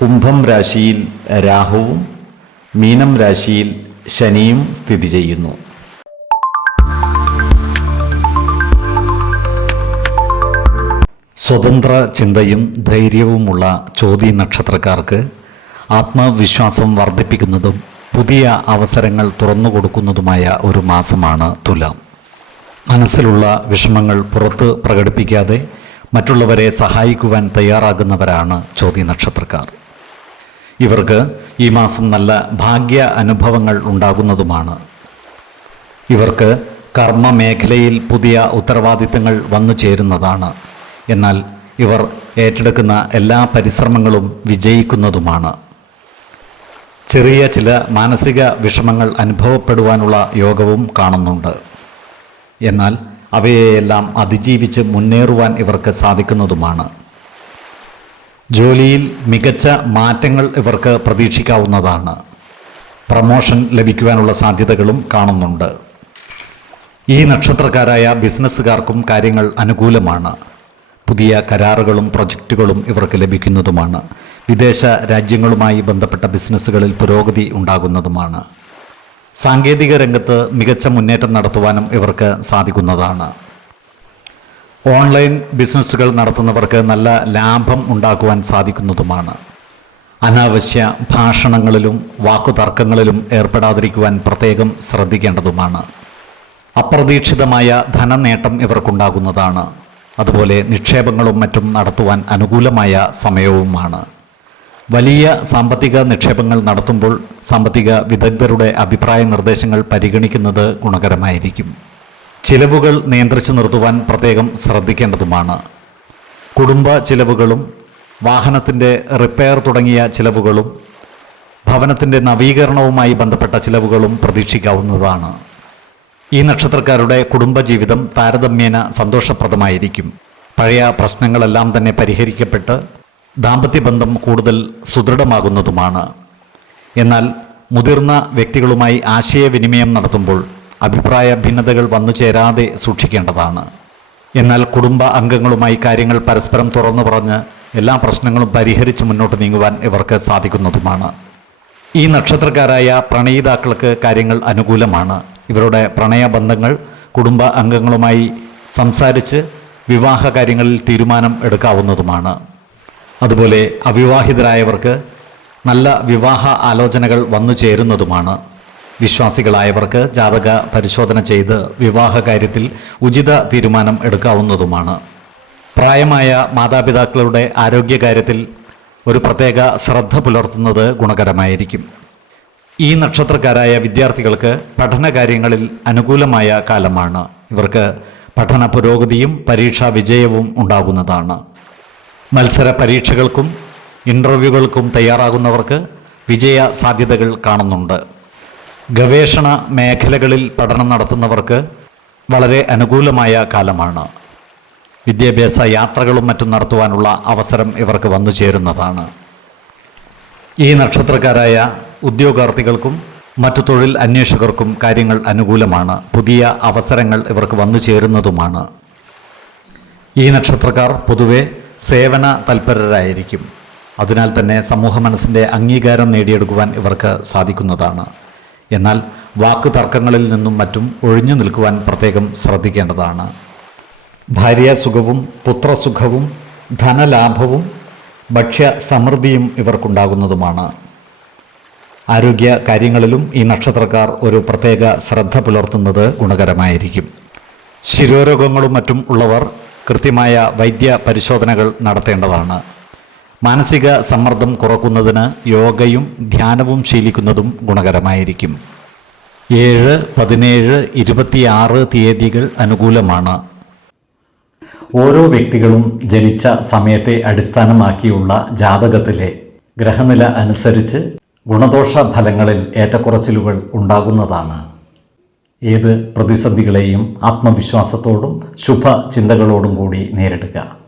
കുംഭം രാശിയിൽ രാഹുവും മീനം രാശിയിൽ ശനിയും സ്ഥിതി ചെയ്യുന്നു. സ്വതന്ത്ര ചിന്തയും ധൈര്യവുമുള്ള ചോതി നക്ഷത്രക്കാർക്ക് ആത്മവിശ്വാസം വർദ്ധിപ്പിക്കുന്നതും പുതിയ അവസരങ്ങൾ തുറന്നു കൊടുക്കുന്നതുമായ ഒരു മാസമാണ് തുലാം. മനസ്സിലുള്ള വിഷമങ്ങൾ പുറത്ത് പ്രകടിപ്പിക്കാതെ മറ്റുള്ളവരെ സഹായിക്കുവാൻ തയ്യാറാകുന്നവരാണ് ചോതി നക്ഷത്രക്കാർ. ഇവർക്ക് ഈ മാസം നല്ല ഭാഗ്യ അനുഭവങ്ങൾ ഉണ്ടാകുന്നതുമാണ്. ഇവർക്ക് കർമ്മ മേഖലയിൽ പുതിയ ഉത്തരവാദിത്തങ്ങൾ വന്നു ചേരുന്നതാണ്. എന്നാൽ ഇവർ ഏറ്റെടുക്കുന്ന എല്ലാ പരിശ്രമങ്ങളും വിജയിക്കുന്നതുമാണ്. ചെറിയ ചില മാനസിക വിഷമങ്ങൾ അനുഭവപ്പെടുവാനുള്ള യോഗവും കാണുന്നുണ്ട്. എന്നാൽ അവയെയെല്ലാം അതിജീവിച്ച് മുന്നേറുവാൻ ഇവർക്ക് സാധിക്കുന്നതുമാണ്. ജോലിയിൽ മികച്ച മാറ്റങ്ങൾ ഇവർക്ക് പ്രതീക്ഷിക്കാവുന്നതാണ്. പ്രമോഷൻ ലഭിക്കുവാനുള്ള സാധ്യതകളും കാണുന്നുണ്ട്. ഈ നക്ഷത്രക്കാരായ ബിസിനസ്സുകാർക്കും കാര്യങ്ങൾ അനുകൂലമാണ്. പുതിയ കരാറുകളും പ്രൊജക്റ്റുകളും ഇവർക്ക് ലഭിക്കുന്നതുമാണ്. വിദേശ രാജ്യങ്ങളുമായി ബന്ധപ്പെട്ട ബിസിനസ്സുകളിൽ പുരോഗതി ഉണ്ടാകുന്നതുമാണ്. സാങ്കേതിക രംഗത്ത് മികച്ച മുന്നേറ്റം നടത്തുവാനും ഇവർക്ക് സാധിക്കുന്നതാണ്. ഓൺലൈൻ ബിസിനസ്സുകൾ നടത്തുന്നവർക്ക് നല്ല ലാഭം ഉണ്ടാക്കുവാൻ സാധിക്കുന്നതുമാണ്. അനാവശ്യ ഭാഷണങ്ങളിലും വാക്കുതർക്കങ്ങളിലും ഏർപ്പെടാതിരിക്കുവാൻ പ്രത്യേകം ശ്രദ്ധിക്കേണ്ടതുമാണ്. അപ്രതീക്ഷിതമായ ധനനേട്ടം ഇവർക്കുണ്ടാകുന്നതാണ്. അതുപോലെ നിക്ഷേപങ്ങളും മറ്റും നടത്തുവാൻ അനുകൂലമായ സമയവുമാണ്. വലിയ സാമ്പത്തിക നിക്ഷേപങ്ങൾ നടത്തുമ്പോൾ സാമ്പത്തിക വിദഗ്ധരുടെ അഭിപ്രായ നിർദ്ദേശങ്ങൾ പരിഗണിക്കുന്നത് ഗുണകരമായിരിക്കും. ചിലവുകൾ നിയന്ത്രിച്ചു നിർത്തുവാൻ പ്രത്യേകം ശ്രദ്ധിക്കേണ്ടതുമാണ്. കുടുംബ ചിലവുകളും വാഹനത്തിന്റെ റിപ്പയർ തുടങ്ങിയ ചിലവുകളും ഭവനത്തിന്റെ നവീകരണവുമായി ബന്ധപ്പെട്ട ചിലവുകളും പ്രതീക്ഷിക്കാവുന്നതാണ്. ഈ നക്ഷത്രക്കാരുടെ കുടുംബജീവിതം താരതമ്യേന സന്തോഷപ്രദമായിരിക്കും. പഴയ പ്രശ്നങ്ങളെല്ലാം തന്നെ പരിഹരിക്കപ്പെട്ട് ദാമ്പത്യബന്ധം കൂടുതൽ സുദൃഢമാകുന്നതുമാണ്. എന്നാൽ മുതിർന്ന വ്യക്തികളുമായി ആശയവിനിമയം നടത്തുമ്പോൾ അഭിപ്രായ ഭിന്നതകൾ വന്നു ചേരാതെ സൂക്ഷിക്കേണ്ടതാണ്. എന്നാൽ കുടുംബ അംഗങ്ങളുമായി കാര്യങ്ങൾ പരസ്പരം തുറന്നു പറഞ്ഞ് എല്ലാ പ്രശ്നങ്ങളും പരിഹരിച്ച് മുന്നോട്ട് നീങ്ങുവാൻ ഇവർക്ക് സാധിക്കുന്നതുമാണ്. ഈ നക്ഷത്രക്കാരായ പ്രണയിതാക്കൾക്ക് കാര്യങ്ങൾ അനുകൂലമാണ്. ഇവരുടെ പ്രണയബന്ധങ്ങൾ കുടുംബ അംഗങ്ങളുമായി സംസാരിച്ച് വിവാഹ കാര്യങ്ങളിൽ തീരുമാനം എടുക്കാവുന്നതുമാണ്. അതുപോലെ അവിവാഹിതരായവർക്ക് നല്ല വിവാഹ ആലോചനകൾ വന്നു ചേരുന്നതുമാണ്. വിശ്വാസികളായവർക്ക് ജാതക പരിശോധന ചെയ്ത് വിവാഹ കാര്യത്തിൽ ഉചിത തീരുമാനം എടുക്കാവുന്നതുമാണ്. പ്രായമായ മാതാപിതാക്കളുടെ ആരോഗ്യകാര്യത്തിൽ ഒരു പ്രത്യേക ശ്രദ്ധ പുലർത്തുന്നത് ഗുണകരമായിരിക്കും. ഈ നക്ഷത്രക്കാരായ വിദ്യാർത്ഥികൾക്ക് പഠനകാര്യങ്ങളിൽ അനുകൂലമായ കാലമാണ്. ഇവർക്ക് പഠന പുരോഗതിയും പരീക്ഷാ വിജയവും ഉണ്ടാകുന്നതാണ്. മത്സര പരീക്ഷകൾക്കും ഇന്റർവ്യൂകൾക്കും തയ്യാറാകുന്നവർക്ക് വിജയ സാധ്യതകൾ കാണുന്നുണ്ട്. ഗവേഷണ മേഖലകളിൽ പഠനം നടത്തുന്നവർക്ക് വളരെ അനുകൂലമായ കാലമാണ്. വിദ്യാഭ്യാസ യാത്രകളും മറ്റും നടത്തുവാനുള്ള അവസരം ഇവർക്ക് വന്നു ചേരുന്നതാണ്. ഈ നക്ഷത്രക്കാരായ ഉദ്യോഗാർത്ഥികൾക്കും മറ്റു തൊഴിൽ അന്വേഷകർക്കും കാര്യങ്ങൾ അനുകൂലമാണ്. പുതിയ അവസരങ്ങൾ ഇവർക്ക് വന്നു ചേരുന്നതുമാണ്. ഈ നക്ഷത്രക്കാർ പൊതുവെ സേവന തൽപരരായിരിക്കും. അതിനാൽ തന്നെ സമൂഹ മനസ്സിന്റെ അംഗീകാരം നേടിയെടുക്കുവാൻ ഇവർക്ക് സാധിക്കുന്നതാണ്. എന്നാൽ വാക്ക് തർക്കങ്ങളിൽ നിന്നും മറ്റും ഒഴിഞ്ഞു നിൽക്കുവാൻ പ്രത്യേകം ശ്രദ്ധിക്കേണ്ടതാണ്. ഭാര്യാസുഖവും പുത്രസുഖവും ധനലാഭവും ഭക്ഷ്യ സമൃദ്ധിയും ഇവർക്കുണ്ടാകുന്നതുമാണ്. ആരോഗ്യ കാര്യങ്ങളിലും ഈ നക്ഷത്രക്കാർ ഒരു പ്രത്യേക ശ്രദ്ധ പുലർത്തുന്നത് ഗുണകരമായിരിക്കും. ശിരോരോഗങ്ങളും മറ്റും ഉള്ളവർ കൃത്യമായ വൈദ്യ പരിശോധനകൾ നടത്തേണ്ടതാണ്. മാനസിക സമ്മർദ്ദം കുറക്കുന്നതിന് യോഗയും ധ്യാനവും ശീലിക്കുന്നതും ഗുണകരമായിരിക്കും. ഏഴ് പതിനേഴ് ഇരുപത്തിയാറ് തീയതികൾ അനുകൂലമാണ്. ഓരോ വ്യക്തികളും ജനിച്ച സമയത്തെ അടിസ്ഥാനമാക്കിയുള്ള ജാതകത്തിലെ ഗ്രഹനില അനുസരിച്ച് ഗുണദോഷ ഫലങ്ങളിൽ ഏറ്റക്കുറച്ചിലുകൾ ഉണ്ടാകുന്നതാണ്. ഏത് പ്രതിസന്ധികളെയും ആത്മവിശ്വാസത്തോടും ശുഭ ചിന്തകളോടും കൂടി നേരിടുക.